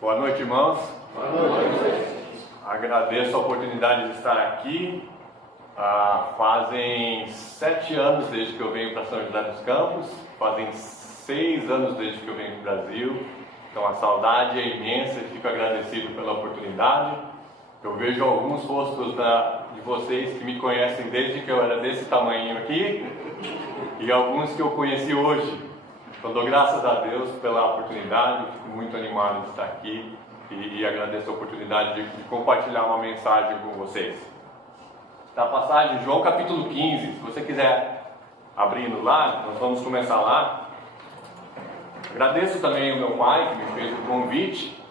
Boa noite, irmãos. Boa noite. Agradeço a oportunidade de estar aqui. Fazem 7 anos desde que eu venho para São José dos Campos, fazem 6 anos desde que eu venho para o Brasil. Então a saudade é imensa e fico agradecido pela oportunidade. Eu vejo alguns rostos de vocês que me conhecem desde que eu era desse tamanho aqui e alguns que eu conheci hoje. Então dou graças a Deus pela oportunidade, fico muito animado de estar aqui e agradeço a oportunidade de compartilhar uma mensagem com vocês. Da passagem de João capítulo 15, se você quiser abrindo lá, nós vamos começar lá. Agradeço também ao meu pai que me fez o convite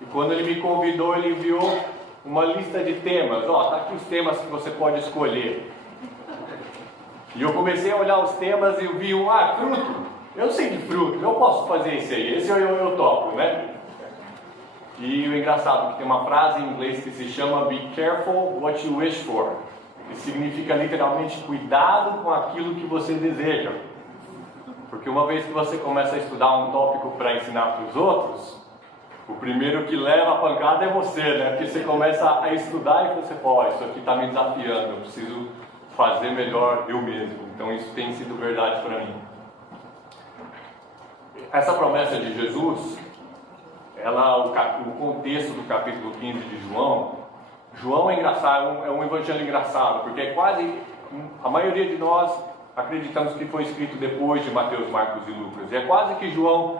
e quando ele me convidou ele enviou uma lista de temas. Tá aqui os temas que você pode escolher. E eu comecei a olhar os temas e eu vi fruto. Eu sei de fruto, eu posso fazer isso aí, esse eu topo, né? E o engraçado é que tem uma frase em inglês que se chama Be careful what you wish for, que significa literalmente cuidado com aquilo que você deseja. Porque uma vez que você começa a estudar um tópico para ensinar para os outros, o primeiro que leva a pancada é você, né? Porque você começa a estudar e você fala, isso aqui está me desafiando, eu preciso fazer melhor eu mesmo. Então isso tem sido verdade para mim. Essa promessa de Jesus, o contexto do capítulo 15 de João é engraçado, é um evangelho engraçado, porque é quase, a maioria de nós acreditamos que foi escrito depois de Mateus, Marcos e Lucas, e é quase que João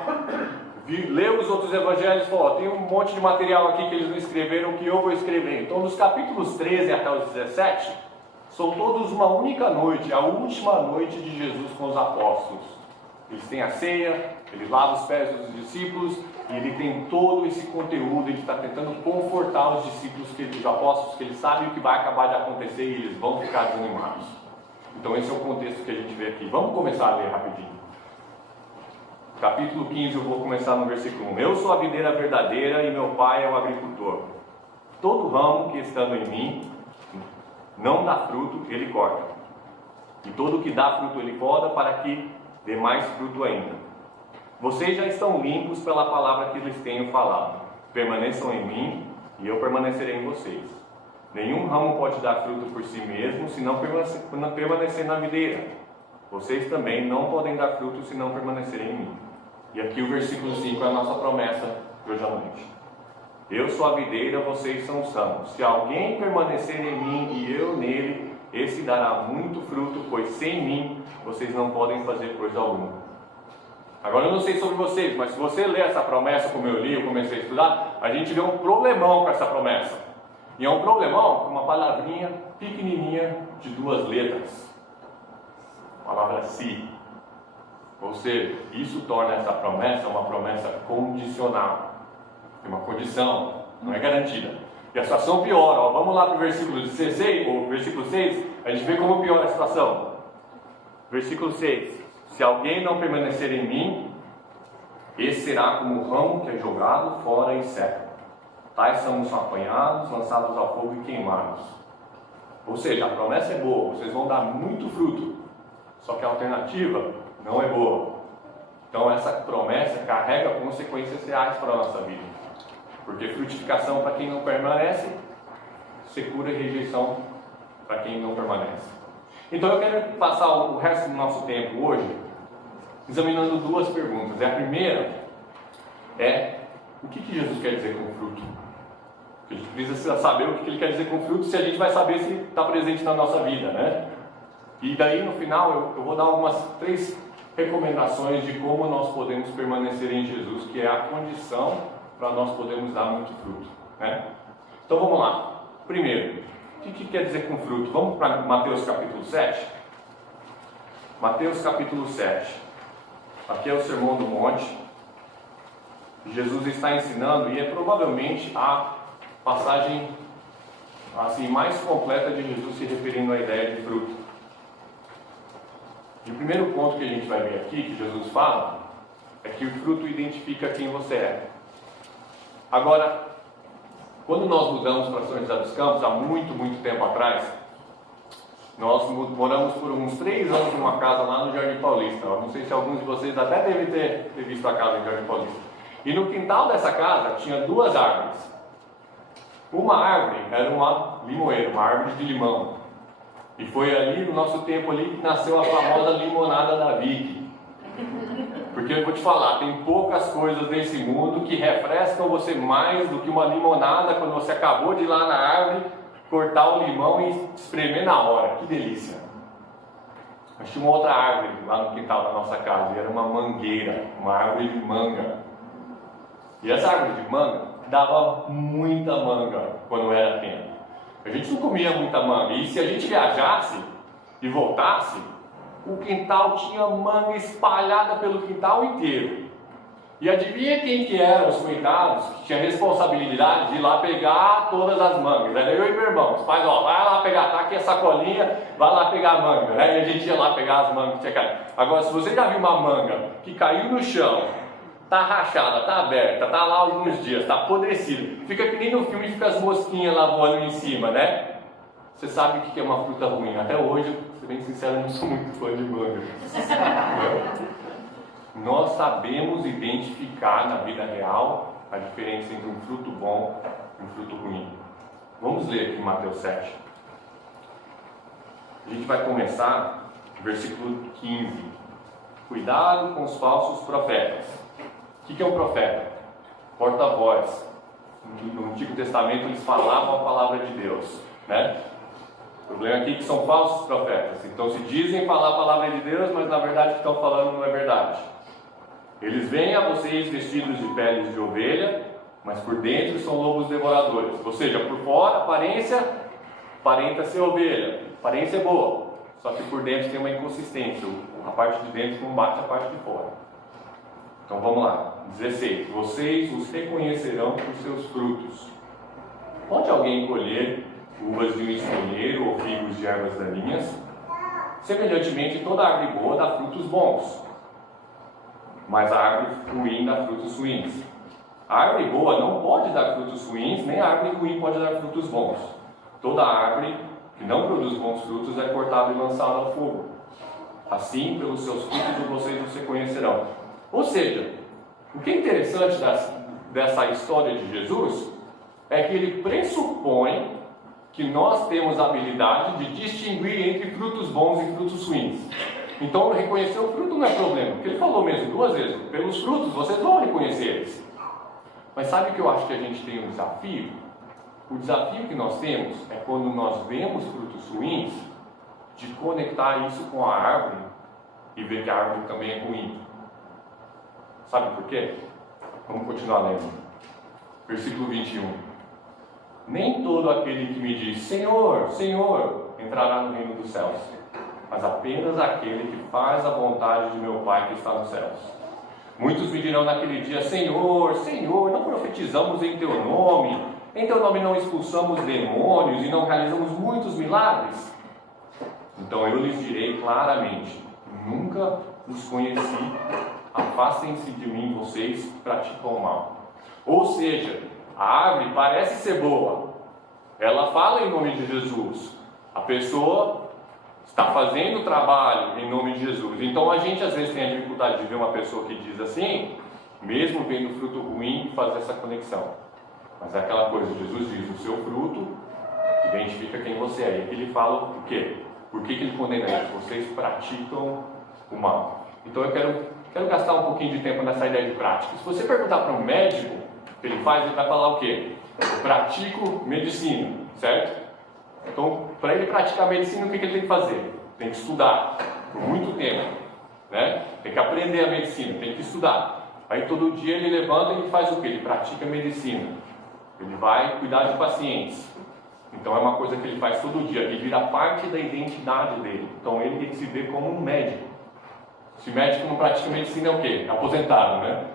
leu os outros evangelhos e falou, tem um monte de material aqui que eles não escreveram que eu vou escrever. Então nos capítulos 13 até os 17, são todos uma única noite, a última noite de Jesus com os apóstolos. Eles têm a ceia, ele lava os pés dos discípulos e ele tem todo esse conteúdo, ele está tentando confortar os discípulos, os apóstolos, que eles sabem o que vai acabar de acontecer e eles vão ficar desanimados. Então esse é o contexto que a gente vê aqui. Vamos começar a ler rapidinho. Capítulo 15, eu vou começar no versículo 1. Eu sou a videira verdadeira e meu pai é o agricultor. Todo ramo que estando em mim não dá fruto, ele corta. E todo que dá fruto ele poda para que dê mais fruto ainda. Vocês já estão limpos pela palavra que lhes tenho falado. Permaneçam em mim e eu permanecerei em vocês. Nenhum ramo pode dar fruto por si mesmo se não permanecer na videira. Vocês também não podem dar fruto se não permanecerem em mim. E aqui o versículo 5 é a nossa promessa de hoje à noite. Eu sou a videira, vocês são os ramos. Se alguém permanecer em mim e eu nele, esse dará muito fruto, pois sem mim vocês não podem fazer coisa alguma. Agora eu não sei sobre vocês, mas se você ler essa promessa como eu li, eu comecei a estudar, a gente vê um problemão com essa promessa. E é um problemão com uma palavrinha pequenininha de 2 letras. A palavra se. Ou seja, isso torna essa promessa uma promessa condicional. Tem uma condição, não é garantida. E a situação piora. Vamos lá para o versículo 16, ou versículo 6, a gente vê como piora a situação. Versículo 6. Se alguém não permanecer em mim, esse será como o ramo que é jogado fora e seca. Tais são apanhados, lançados ao fogo e queimados. Ou seja, a promessa é boa, vocês vão dar muito fruto. Só que a alternativa não é boa. Então essa promessa carrega consequências reais para a nossa vida. Porque frutificação para quem não permanece, secura e rejeição para quem não permanece. Então eu quero passar o resto do nosso tempo hoje examinando 2 perguntas. A primeira é, o que Jesus quer dizer com fruto? A gente precisa saber o que ele quer dizer com fruto, se a gente vai saber se está presente na nossa vida, né? E daí no final eu vou dar umas 3 recomendações de como nós podemos permanecer em Jesus, que é a condição para nós podermos dar muito fruto, né? Então vamos lá. Primeiro, o que quer dizer com fruto? Vamos para Mateus capítulo 7. Mateus capítulo 7. Aqui é o Sermão do Monte. Jesus está ensinando e é provavelmente a passagem assim, mais completa de Jesus se referindo à ideia de fruto. E o primeiro ponto que a gente vai ver aqui, que Jesus fala, é que o fruto identifica quem você é. Agora, quando nós mudamos para São José dos Campos, há muito tempo atrás, nós moramos por uns 3 anos numa casa lá no Jardim Paulista. Eu não sei se alguns de vocês até devem ter visto a casa em Jardim Paulista. E no quintal dessa casa tinha duas árvores. Uma árvore era uma limoeira, uma árvore de limão. E foi ali, no nosso tempo ali, que nasceu a famosa limonada da Vicky. Porque eu vou te falar, tem poucas coisas nesse mundo que refrescam você mais do que uma limonada quando você acabou de ir lá na árvore, cortar o limão e espremer na hora. Que delícia! Mas tinha uma outra árvore lá no quintal da nossa casa, e era uma mangueira, uma árvore de manga. E essa árvore de manga dava muita manga quando era tempo. A gente não comia muita manga, e se a gente viajasse e voltasse, o quintal tinha manga espalhada pelo quintal inteiro. E adivinha quem que eram os coitados que tinha responsabilidade de ir lá pegar todas as mangas? Era eu e meu irmão. Os pais, ó, vai lá pegar, tá aqui a sacolinha, vai lá pegar a manga, né? E a gente ia lá pegar as mangas que tinha caído. Agora, se você já viu uma manga que caiu no chão, tá rachada, tá aberta, tá lá alguns dias, tá apodrecida, fica que nem no filme, fica as mosquinhas lá voando em cima, né? Você sabe o que é uma fruta ruim. Até hoje, pra ser bem sincero, eu não sou muito fã de manga. Nós sabemos identificar na vida real a diferença entre um fruto bom e um fruto ruim. Vamos ler aqui Mateus 7. A gente vai começar no versículo 15. Cuidado com os falsos profetas. O que é um profeta? Porta-voz. No Antigo Testamento eles falavam a palavra de Deus, né? O problema aqui é que são falsos profetas. Então se dizem falar a palavra de Deus, mas na verdade o que estão falando não é verdade. Eles vêm a vocês vestidos de peles de ovelha, mas por dentro são lobos devoradores. Ou seja, por fora, aparência, aparenta ser ovelha, aparência é boa, só que por dentro tem uma inconsistência. A parte de dentro não bate a parte de fora. Então vamos lá, 16. Vocês os reconhecerão por seus frutos. Pode alguém colher uvas de um espinheiro ou figos de ervas daninhas? Semelhantemente, toda árvore boa dá frutos bons, mas a árvore ruim dá frutos ruins. A árvore boa não pode dar frutos ruins, nem a árvore ruim pode dar frutos bons. Toda árvore que não produz bons frutos é cortada e lançada ao fogo. Assim, pelos seus frutos vocês os reconhecerão. Ou seja, o que é interessante dessa história de Jesus é que ele pressupõe que nós temos a habilidade de distinguir entre frutos bons e frutos ruins. Então, reconhecer o fruto não é problema, porque ele falou mesmo 2 vezes: pelos frutos vocês vão reconhecer eles. Mas sabe o que eu acho que a gente tem um desafio? O desafio que nós temos é quando nós vemos frutos ruins, de conectar isso com a árvore e ver que a árvore também é ruim. Sabe por quê? Vamos continuar lendo. Versículo 21. Nem todo aquele que me diz Senhor, Senhor, entrará no reino dos céus, mas apenas aquele que faz a vontade de meu Pai que está nos céus. Muitos me dirão naquele dia: Senhor, Senhor, não profetizamos em Teu nome não expulsamos demônios e não realizamos muitos milagres? Então eu lhes direi claramente: nunca os conheci, afastem-se de mim vocês que praticam o mal. Ou seja, a árvore parece ser boa, ela fala em nome de Jesus, a pessoa está fazendo o trabalho em nome de Jesus. Então a gente às vezes tem a dificuldade de ver uma pessoa que diz assim, mesmo vendo fruto ruim, fazer essa conexão. Mas é aquela coisa, Jesus diz: o seu fruto identifica quem você é. E ele fala o quê? Por que ele condena isso? Vocês praticam o mal. Então eu quero gastar um pouquinho de tempo nessa ideia de prática. Se você perguntar para um médico o que ele faz, ele vai falar o quê? Eu pratico medicina, certo? Então, para ele praticar medicina, o que ele tem que fazer? Tem que estudar por muito tempo, né? Tem que aprender a medicina, tem que estudar. Aí todo dia ele levanta e faz o quê? Ele pratica medicina. Ele vai cuidar de pacientes. Então é uma coisa que ele faz todo dia, ele vira parte da identidade dele. Então ele tem que se ver como um médico. Se médico não pratica medicina é o quê? É aposentado, né?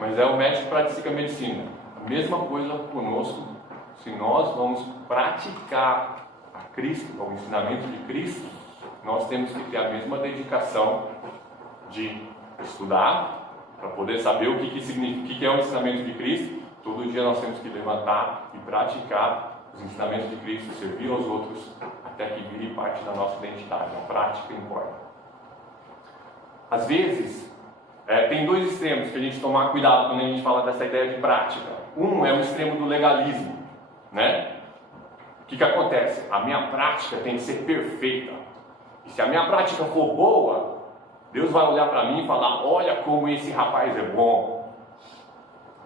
Mas é o médico que pratica medicina. A mesma coisa conosco, se nós vamos praticar a Cristo, o ensinamento de Cristo, nós temos que ter a mesma dedicação de estudar, para poder saber o que significa, o que é o ensinamento de Cristo. Todo dia nós temos que levantar e praticar os ensinamentos de Cristo, servir aos outros, até que vire parte da nossa identidade. A prática importa. Às vezes, Tem dois extremos que a gente tomar cuidado quando a gente fala dessa ideia de prática. Um é o extremo do legalismo, né? O que acontece? A minha prática tem que ser perfeita. E se a minha prática for boa, Deus vai olhar para mim e falar: olha como esse rapaz é bom.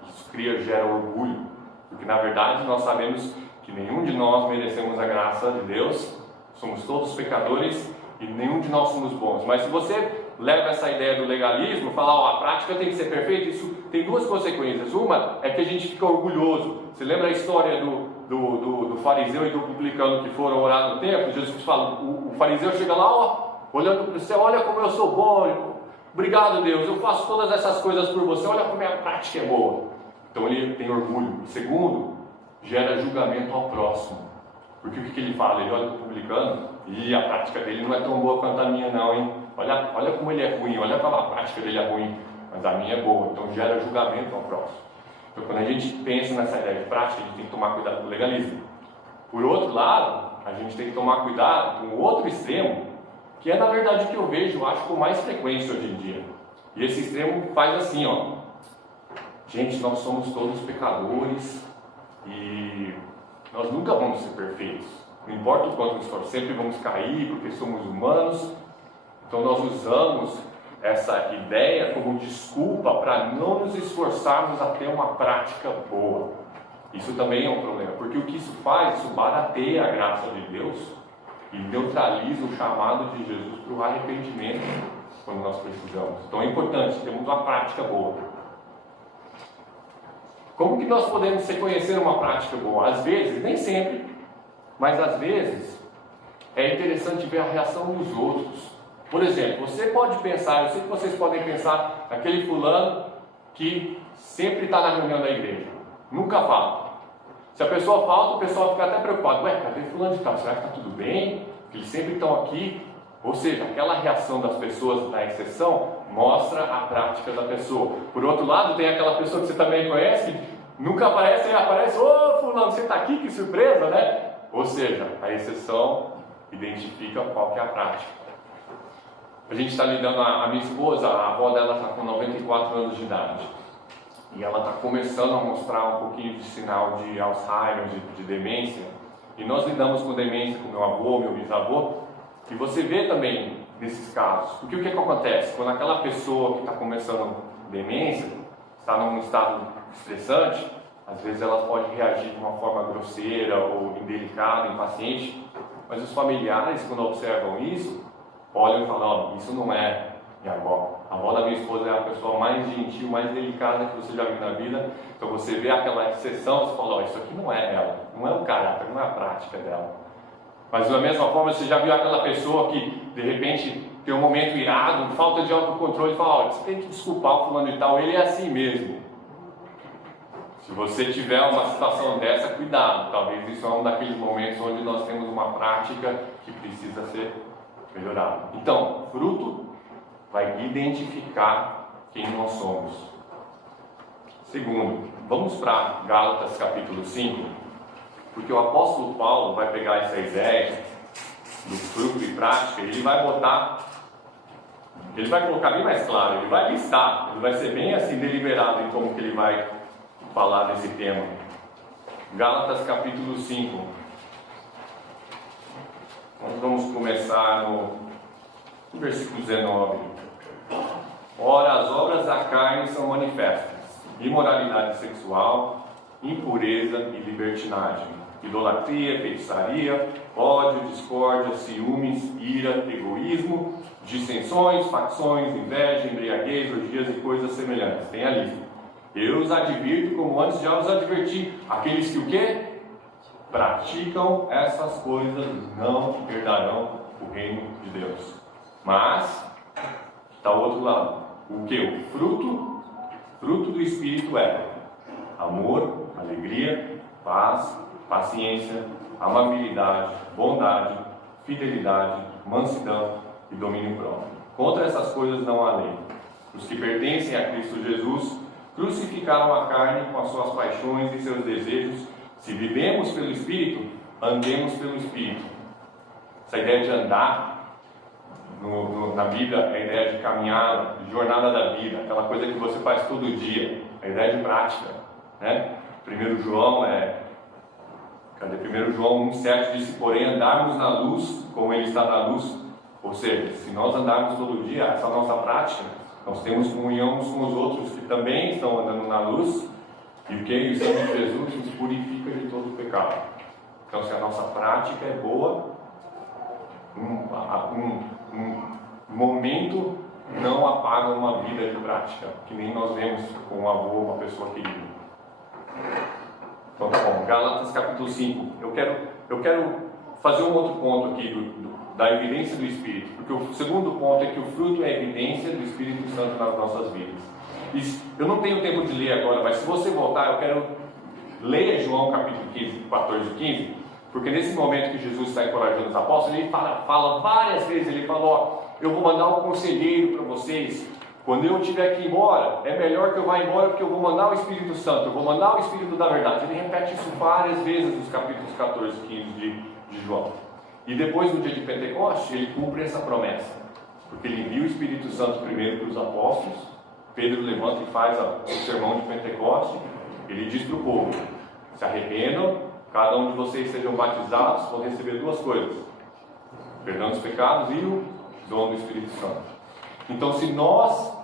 Isso gera orgulho, porque na verdade nós sabemos que nenhum de nós merecemos a graça de Deus, somos todos pecadores e nenhum de nós somos bons. Mas se você leva essa ideia do legalismo, fala: a prática tem que ser perfeita, isso tem duas consequências. Uma é que a gente fica orgulhoso. Você lembra a história do fariseu e do publicano que foram orar no templo? Jesus fala, o fariseu chega lá, olhando para o céu: olha como eu sou bom, obrigado Deus, eu faço todas essas coisas por você, olha como a minha prática é boa. Então ele tem orgulho. Segundo, gera julgamento ao próximo, porque o que ele fala? Ele olha para o publicano e a prática dele não é tão boa quanto a minha não, hein? Olha como ele é ruim, olha como a prática dele é ruim, mas a minha é boa. Então gera julgamento ao próximo. Então quando a gente pensa nessa ideia de prática, a gente tem que tomar cuidado com o legalismo. Por outro lado, a gente tem que tomar cuidado com o outro extremo, que é na verdade o que eu vejo, acho, com mais frequência hoje em dia. E esse extremo faz assim, gente, nós somos todos pecadores e nós nunca vamos ser perfeitos. Não importa o quanto esforço, sempre vamos cair porque somos humanos. Então nós usamos essa ideia como desculpa para não nos esforçarmos a ter uma prática boa. Isso também é um problema, porque o que isso faz? Isso barateia a graça de Deus e neutraliza o chamado de Jesus para o arrependimento quando nós precisamos. Então é importante termos uma prática boa. Como que nós podemos reconhecer uma prática boa? Às vezes, nem sempre, mas às vezes é interessante ver a reação dos outros. Por exemplo, você pode pensar, eu sei que vocês podem pensar naquele fulano que sempre está na reunião da igreja, nunca falta. Se a pessoa falta, o pessoal fica até preocupado: cadê fulano de tal? Será que está tudo bem? Eles sempre estão aqui. Ou seja, aquela reação das pessoas na exceção mostra a prática da pessoa. Por outro lado, tem aquela pessoa que você também conhece, que nunca aparece, e aparece: ô fulano, você está aqui, que surpresa, né? Ou seja, a exceção identifica qual que é a prática. A gente está lidando, a minha esposa, a avó dela está com 94 anos de idade. E ela está começando a mostrar um pouquinho de sinal de Alzheimer, de demência. E nós lidamos com demência com meu avô, meu bisavô. E você vê também nesses casos. Porque o que acontece? Quando aquela pessoa que está começando demência está num estado estressante, às vezes ela pode reagir de uma forma grosseira ou indelicada, impaciente. Mas os familiares, quando observam isso, olham e falam: isso não é minha avó. A avó da minha esposa é a pessoa mais gentil, mais delicada que você já viu na vida. Então você vê aquela exceção, você fala: isso aqui não é ela, não é o caráter, não é a prática dela. Mas da mesma forma, você já viu aquela pessoa que de repente tem um momento irado, falta de autocontrole, e fala: você tem que desculpar o fulano e tal, ele é assim mesmo. Se você tiver uma situação dessa, cuidado, talvez isso é um daqueles momentos onde nós temos uma prática que precisa ser melhorada. Então, fruto vai identificar quem nós somos. Segundo, vamos para Gálatas capítulo 5, porque o apóstolo Paulo vai pegar essa ideia do fruto e prática e ele vai colocar bem mais claro, ele vai listar, ele vai ser bem assim deliberado em como que ele vai falar desse tema. Gálatas capítulo 5. Nós vamos começar no versículo 19. Ora, as obras da carne são manifestas: imoralidade sexual, impureza e libertinagem, idolatria, feitiçaria, ódio, discórdia, ciúmes, ira, egoísmo, dissensões, facções, inveja, embriaguez, orgias e coisas semelhantes. Tem a lista. Eu os advirto, como antes já os adverti, aqueles que o quê? Praticam essas coisas não herdarão o reino de Deus. Mas está o outro lado. O que? O fruto do Espírito é amor, alegria, paz, paciência, amabilidade, bondade, fidelidade, mansidão e domínio próprio. Contra essas coisas não há lei. Os que pertencem a Cristo Jesus crucificaram a carne com as suas paixões e seus desejos. Se vivemos pelo Espírito, andemos pelo Espírito. Essa ideia de andar na Bíblia, a ideia de caminhada, de jornada da vida, aquela coisa que você faz todo dia, a ideia de prática, né? 1 João 1,7 diz: porém andarmos na luz, como Ele está na luz. Ou seja, se nós andarmos todo dia, essa nossa prática, nós temos comunhão uns com os outros que também estão andando na luz, e porque o sangue de Jesus nos purifica de todo o pecado. Então, se a nossa prática é boa, um momento não apaga uma vida de prática, que nem nós vemos com um avô, uma pessoa querida. Então tá bom, Gálatas capítulo 5. Eu quero fazer um outro ponto aqui da evidência do Espírito, porque o segundo ponto é que o fruto é a evidência do Espírito Santo nas nossas vidas. Eu não tenho tempo de ler agora, mas se você voltar, eu quero ler João capítulo 14 e 15, porque nesse momento que Jesus está encorajando os apóstolos, ele fala várias vezes, ele fala: ó, eu vou mandar um conselheiro para vocês, quando eu tiver que ir embora, é melhor que eu vá embora, porque eu vou mandar o Espírito Santo, eu vou mandar o Espírito da verdade. Ele repete isso várias vezes nos capítulos 14 e 15 de João. E depois, no dia de Pentecostes, ele cumpre essa promessa, porque ele envia o Espírito Santo primeiro para os apóstolos. Pedro levanta e faz o sermão de Pentecostes. Ele diz para o povo: se arrependam, cada um de vocês sejam batizados, vão receber duas coisas: perdão dos pecados e o dom do Espírito Santo. Então, se nós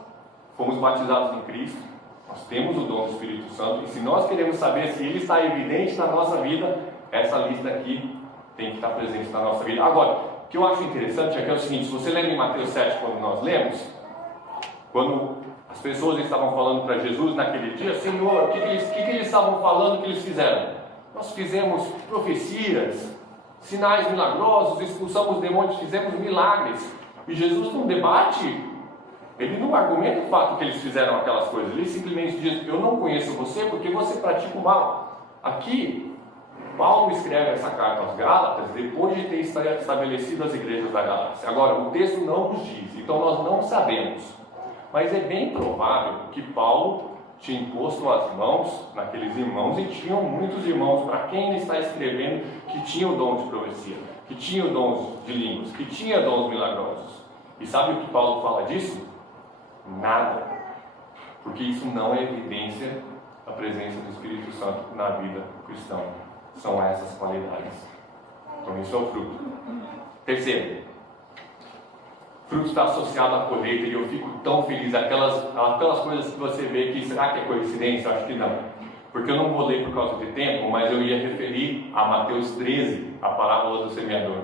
fomos batizados em Cristo, nós temos o dom do Espírito Santo, e se nós queremos saber se ele está evidente na nossa vida, essa lista aqui tem que estar presente na nossa vida. Agora, o que eu acho interessante é que é o seguinte: se você lembra em Mateus 7, quando nós lemos, quando as pessoas estavam falando para Jesus naquele dia: Senhor, o que eles estavam falando que eles fizeram? Nós fizemos profecias, sinais milagrosos, expulsamos demônios, fizemos milagres. E Jesus não debate, ele não argumenta o fato que eles fizeram aquelas coisas, ele simplesmente diz: eu não conheço você porque você pratica o mal. Aqui, Paulo escreve essa carta aos Gálatas depois de ter estabelecido as igrejas da Galácia. Agora, o texto não nos diz, então nós não sabemos, mas é bem provável que Paulo tinha imposto as mãos naqueles irmãos, e tinham muitos irmãos para quem ele está escrevendo que tinham o dom de profecia, que tinham dons de línguas, que tinham dons milagrosos. E sabe o que Paulo fala disso? Nada, porque isso não é evidência da presença do Espírito Santo na vida cristã. São essas qualidades. Então isso é o fruto. Terceiro, fruto está associado à colheita, e eu fico tão feliz. Aquelas coisas que você vê que, será que é coincidência? Eu acho que não, porque eu não vou ler por causa de tempo, mas eu ia referir a Mateus 13, a parábola do semeador.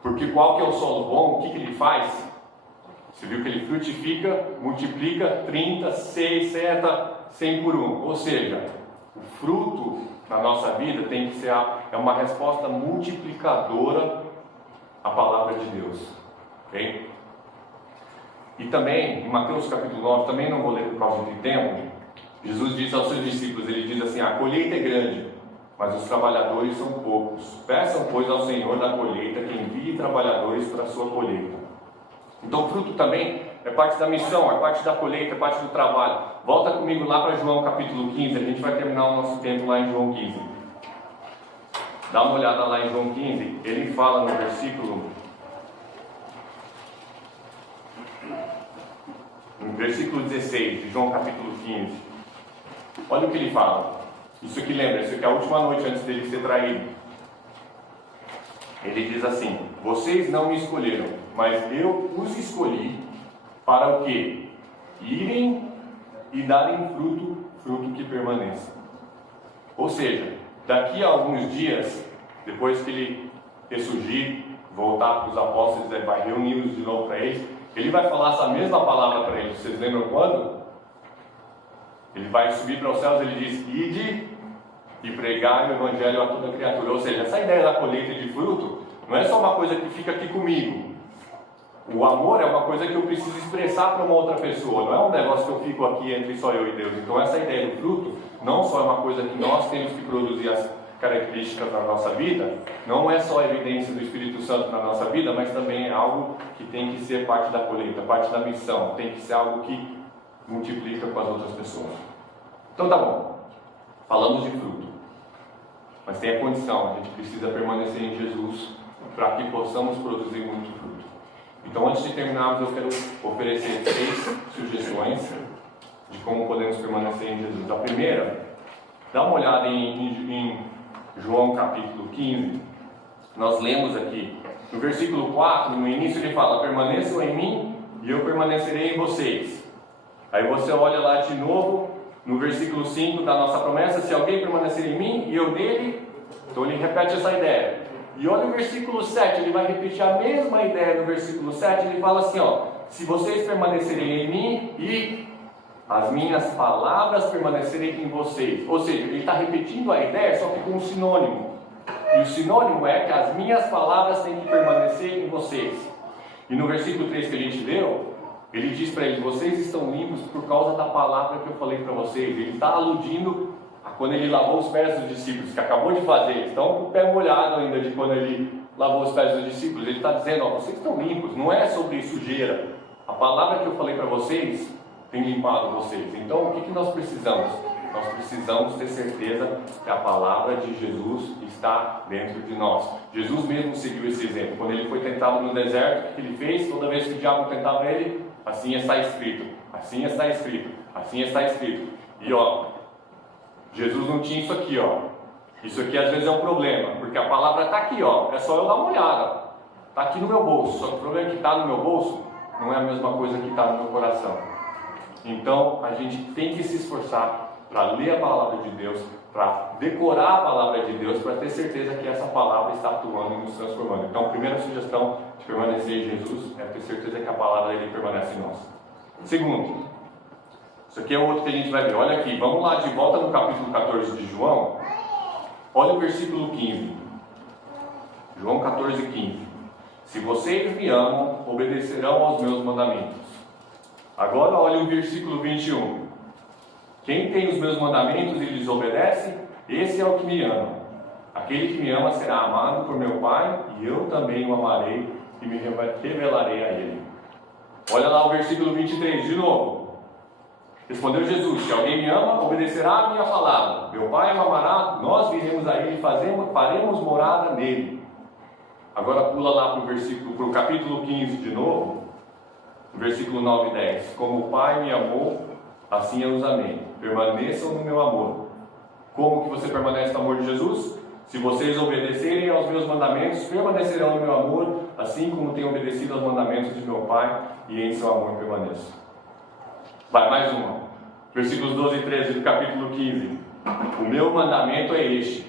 Porque qual que é o solo bom? O que ele faz? Você viu que ele frutifica, multiplica 30, 60, 100 por 1. Ou seja, o fruto na nossa vida tem que ser uma resposta multiplicadora à palavra de Deus. Ok? E também, em Mateus capítulo 9, também não vou ler por causa de tempo, Jesus diz aos seus discípulos, ele diz assim: a colheita é grande, mas os trabalhadores são poucos. Peçam, pois, ao Senhor da colheita que envie trabalhadores para a sua colheita. Então, fruto também é parte da missão, é parte da colheita, é parte do trabalho. Volta comigo lá para João capítulo 15, a gente vai terminar o nosso tempo lá em João 15. Dá uma olhada lá em João 15, ele fala no versículo 16 de João capítulo 15. Olha o que ele fala. Isso aqui lembra, isso aqui é a última noite antes dele ser traído. Ele diz assim: vocês não me escolheram, mas eu os escolhi para o quê? Irem e darem fruto que permaneça. Ou seja, daqui a alguns dias, depois que ele ressurgir, voltar para os apóstolos, ele vai reuni-los de novo para eles, ele vai falar essa mesma palavra para eles. Vocês lembram quando? Ele vai subir para os céus, ele diz: ide e pregar o evangelho a toda criatura. Ou seja, essa ideia da colheita de fruto não é só uma coisa que fica aqui comigo. O amor é uma coisa que eu preciso expressar para uma outra pessoa, não é um negócio que eu fico aqui entre só eu e Deus. Então essa ideia do fruto não só é uma coisa que nós temos que produzir as características da nossa vida, não é só a evidência do Espírito Santo na nossa vida, mas também é algo que tem que ser parte da colheita, parte da missão, tem que ser algo que multiplica com as outras pessoas. Então tá bom, falamos de fruto, mas tem a condição, a gente precisa permanecer em Jesus para que possamos produzir muito fruto. E Então, antes de terminarmos, eu quero oferecer 3 sugestões de como podemos permanecer em Jesus. A primeira, dá uma olhada em João capítulo 15. Nós lemos aqui, no versículo 4, no início ele fala: permaneçam em mim e eu permanecerei em vocês. Aí você olha lá de novo, no versículo 5 da nossa promessa: se alguém permanecer em mim e eu nele. Então ele repete essa ideia. E olha o versículo 7, ele vai repetir a mesma ideia no versículo 7, ele fala assim, ó: se vocês permanecerem em mim e as minhas palavras permanecerem em vocês. Ou seja, ele está repetindo a ideia, só que com um sinônimo. E o sinônimo é que as minhas palavras têm que permanecer em vocês. E no versículo 3 que a gente leu, ele diz para eles: vocês estão limpos por causa da palavra que eu falei para vocês. Ele está aludindo a quando ele lavou os pés dos discípulos, que acabou de fazer. Eles estão com o pé molhado ainda de quando ele lavou os pés dos discípulos. Ele está dizendo: ó, vocês estão limpos, não é sobre sujeira. A palavra que eu falei para vocês tem limpado vocês. Então o que nós precisamos? Nós precisamos ter certeza que a palavra de Jesus está dentro de nós. Jesus mesmo seguiu esse exemplo. Quando ele foi tentado no deserto, o que ele fez? Toda vez que o diabo tentava ele: assim está escrito, assim está escrito, assim está escrito. E ó, Jesus não tinha isso aqui, ó. Isso aqui às vezes é um problema, porque a palavra está aqui, ó. É só eu dar uma olhada. Está aqui no meu bolso. Só que o problema é que está no meu bolso não é a mesma coisa que está no meu coração. Então a gente tem que se esforçar para ler a palavra de Deus, para decorar a palavra de Deus, para ter certeza que essa palavra está atuando e nos transformando. Então a primeira sugestão de permanecer em Jesus é ter certeza que a palavra dele permanece em nós. Segundo, isso aqui é outro que a gente vai ver. Olha aqui, vamos lá de volta no capítulo 14 de João. Olha o versículo 15. João 14, 15. Se vocês me amam, obedecerão aos meus mandamentos. Agora olha o versículo 21. Quem tem os meus mandamentos e lhes obedece, esse é o que me ama. Aquele que me ama será amado por meu Pai, e eu também o amarei e me revelarei a ele. Olha lá o versículo 23 de novo. Respondeu Jesus: se alguém me ama, obedecerá a minha palavra. Meu Pai o amará, nós viremos a ele e faremos morada nele. Agora pula lá para o capítulo 15 de novo, versículo 9 e 10. Como o Pai me amou, assim eu os amei. Permaneçam no meu amor. Como que você permanece no amor de Jesus? Se vocês obedecerem aos meus mandamentos, permanecerão no meu amor, assim como tenho obedecido aos mandamentos de meu Pai, e em seu amor permaneço. Vai, mais uma. Versículos 12 e 13 do capítulo 15. O meu mandamento é este: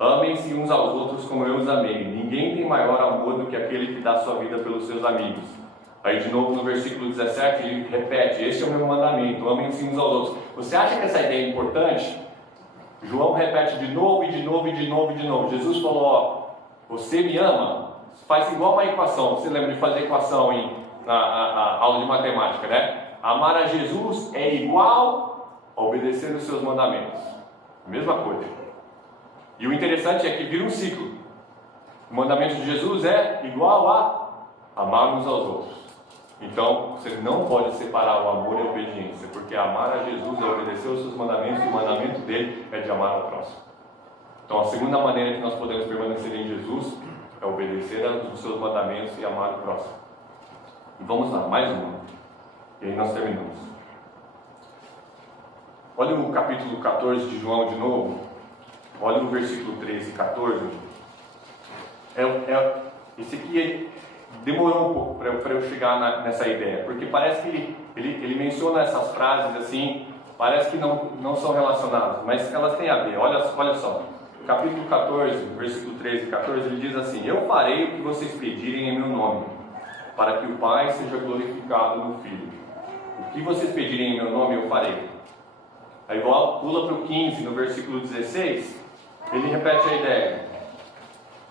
amem-se uns aos outros como eu os amei. Ninguém tem maior amor do que aquele que dá sua vida pelos seus amigos. Aí de novo no versículo 17 ele repete: este é o meu mandamento, amem-se uns aos outros. Você acha que essa ideia é importante? João repete de novo e de novo e de novo e de novo. Jesus falou: ó, você me ama? Faz igual uma equação. Você lembra de fazer equação na aula de matemática, né? Amar a Jesus é igual a obedecer os seus mandamentos. Mesma coisa. E o interessante é que vira um ciclo. O mandamento de Jesus é igual a amar uns aos outros. Então, você não pode separar o amor e a obediência, porque amar a Jesus é obedecer os seus mandamentos, e o mandamento dele é de amar ao próximo. Então, a segunda maneira que nós podemos permanecer em Jesus é obedecer aos seus mandamentos e amar o próximo. E vamos lá, mais uma. E aí nós terminamos. Olha o capítulo 14 de João de novo. Olha o versículo 13 e 14. Esse aqui demorou um pouco para eu chegar nessa ideia, porque parece que ele menciona essas frases assim, parece que não são relacionadas, mas elas têm a ver. Olha só, capítulo 14, versículo 13 e 14, ele diz assim: eu farei o que vocês pedirem em meu nome, para que o Pai seja glorificado no Filho. O que vocês pedirem em meu nome, eu farei. Aí pula para o 15, no versículo 16, ele repete a ideia: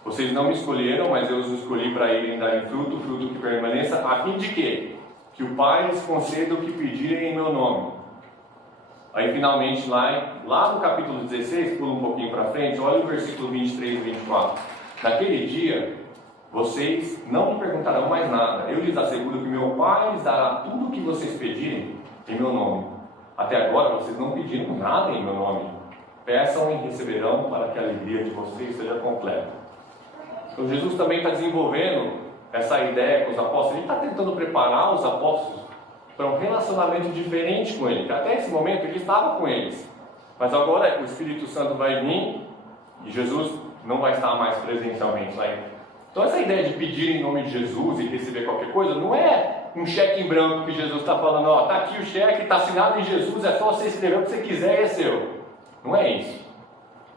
vocês não me escolheram, mas eu os escolhi para irem darem fruto, fruto que permaneça, a fim de quê? Que o Pai lhes conceda o que pedirem em meu nome. Aí finalmente lá no capítulo 16, pula um pouquinho para frente, olha o versículo 23 e 24. Naquele dia, vocês não me perguntarão mais nada. Eu lhes asseguro que meu Pai lhes dará tudo o que vocês pedirem em meu nome. Até agora vocês não pediram nada em meu nome. Peçam e receberão, para que a alegria de vocês seja completa. Então Jesus também está desenvolvendo essa ideia com os apóstolos, ele está tentando preparar os apóstolos para um relacionamento diferente com ele, que até esse momento ele estava com eles, mas agora o Espírito Santo vai vir e Jesus não vai estar mais presencialmente lá. Então essa ideia de pedir em nome de Jesus e receber qualquer coisa, não é um cheque em branco que Jesus está falando, ó, está aqui o cheque, está assinado em Jesus, é só você escrever o que você quiser e é seu. Não é isso.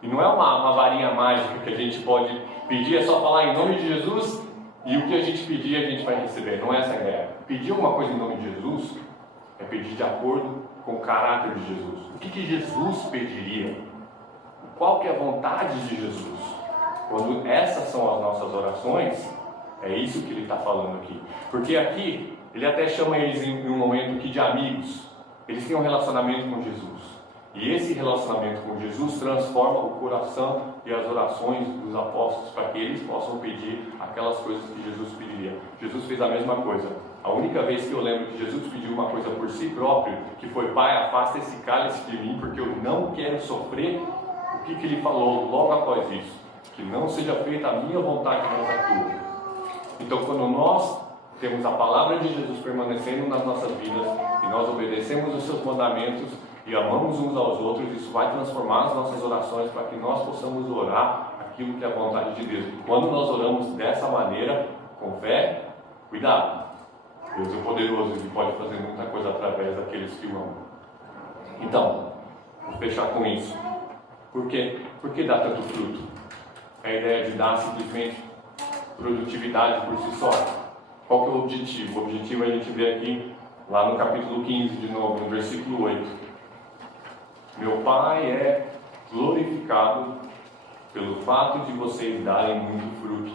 E não é uma varinha mágica que a gente pode pedir, é só falar em nome de Jesus e o que a gente pedir a gente vai receber. Não é essa a ideia. Pedir alguma coisa em nome de Jesus é pedir de acordo com o caráter de Jesus. O que Jesus pediria? Qual que é a vontade de Jesus? Quando essas são as nossas orações, é isso que ele está falando aqui. Porque aqui, ele até chama eles em um momento aqui de amigos. Eles têm um relacionamento com Jesus. E esse relacionamento com Jesus transforma o coração e as orações dos apóstolos para que eles possam pedir aquelas coisas que Jesus pediria. Jesus fez a mesma coisa. A única vez que eu lembro que Jesus pediu uma coisa por si próprio, que foi: Pai, afasta esse cálice de mim, porque eu não quero sofrer. O que ele falou logo após isso? Que não seja feita a minha vontade, mas a tua. Então, quando nós temos a palavra de Jesus permanecendo nas nossas vidas e nós obedecemos os seus mandamentos e amamos uns aos outros, isso vai transformar as nossas orações para que nós possamos orar aquilo que é a vontade de Deus. E quando nós oramos dessa maneira, com fé, cuidado, Deus é poderoso e pode fazer muita coisa através daqueles que o amam. Então, vou fechar com isso. Por quê? Por que dá tanto fruto? A ideia de dar simplesmente produtividade por si só. Qual que é o objetivo? O objetivo a gente vê aqui, lá no capítulo 15 de novo, no versículo 8. Meu Pai é glorificado pelo fato de vocês darem muito fruto,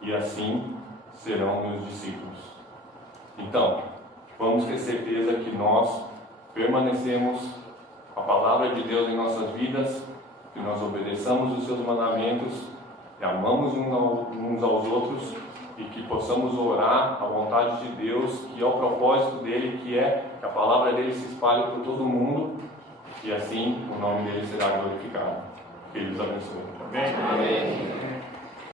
e assim serão meus discípulos. Então, vamos ter certeza que nós permanecemos com a palavra de Deus em nossas vidas, que nós obedeçamos os seus mandamentos, que amamos uns aos outros e que possamos orar a vontade de Deus, que é o propósito dele, que é que a palavra dele se espalhe por todo mundo e assim o nome dele será glorificado. Que ele os abençoe. Amém? Amém.